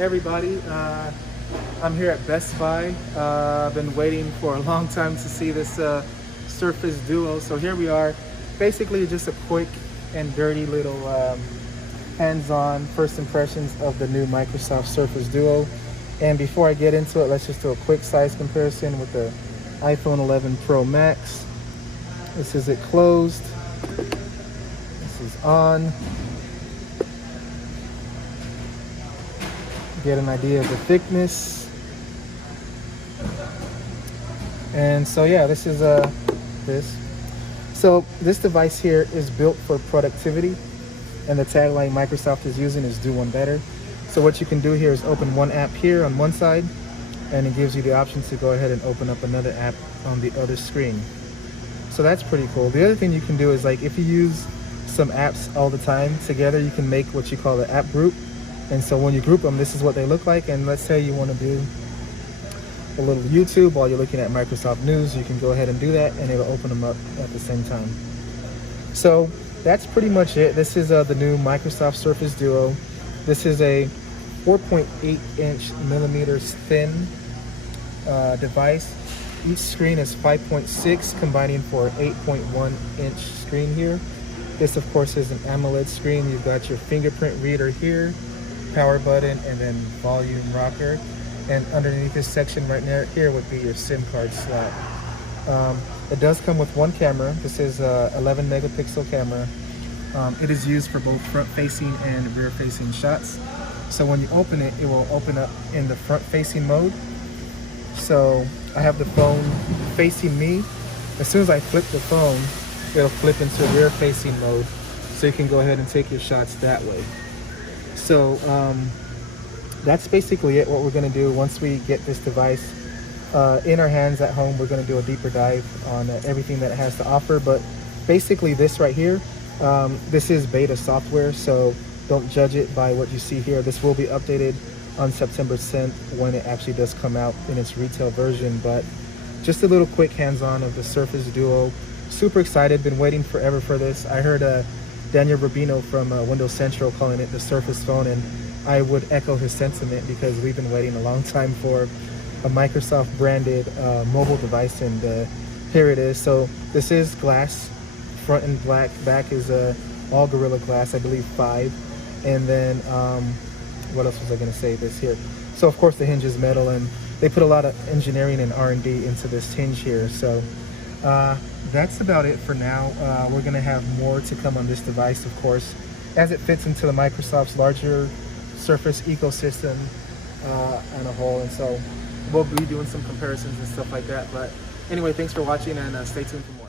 Hey everybody, I'm here at Best Buy. I've been waiting for a long time to see this Surface Duo. So here we are, basically just a quick and dirty little hands-on first impressions of the new Microsoft Surface Duo. And before I get into it, let's just do a quick size comparison with the iPhone 11 Pro Max. This is it closed. This is on. Get an idea of the thickness. And so yeah, this is this. So this device here is built for productivity, and the tagline Microsoft is using is do one better. So what you can do here is open one app here on one side, and it gives you the option to go ahead and open up another app on the other screen. So that's pretty cool. The other thing you can do is, like, if you use some apps all the time together, you can make what you call the app group. And so when you group them, this is what they look like. And let's say you want to do a little YouTube while you're looking at Microsoft News, you can go ahead and do that, and it'll open them up at the same time. So that's pretty much it. This is the new Microsoft Surface Duo. This is a 4.8 millimeters thin device. Each screen is 5.6, combining for an 8.1 inch screen here. This, of course, is an AMOLED screen. You've got your fingerprint reader here, power button, and then volume rocker. And underneath this section right here would be your SIM card slot. It does come with one camera. This is a 11 megapixel camera. It is used for both front-facing and rear-facing shots. So when you open it, it will open up in the front-facing mode. So I have the phone facing me. As soon as I flip the phone, it'll flip into rear-facing mode, so you can go ahead and take your shots that way. So that's basically it. What we're going to do once we get this device in our hands at home, we're going to do a deeper dive on everything that it has to offer. But basically this right here, this is beta software, so don't judge it by what you see here. This will be updated on September 10th when it actually does come out in its retail version. But just a little quick hands-on of the Surface Duo. Super excited, been waiting forever for this. I heard Daniel Rubino from Windows Central calling it the Surface phone, and I would echo his sentiment because we've been waiting a long time for a Microsoft branded mobile device, and here it is. So this is glass, front and black, back is all Gorilla Glass, I believe 5. And then what else was I going to say this here? So of course the hinge is metal, and they put a lot of engineering and R&D into this hinge here. So that's about it for now. We're going to have more to come on this device, of course, as it fits into the Microsoft's larger Surface ecosystem on a whole. And so we'll be doing some comparisons and stuff like that. But anyway, thanks for watching, and stay tuned for more.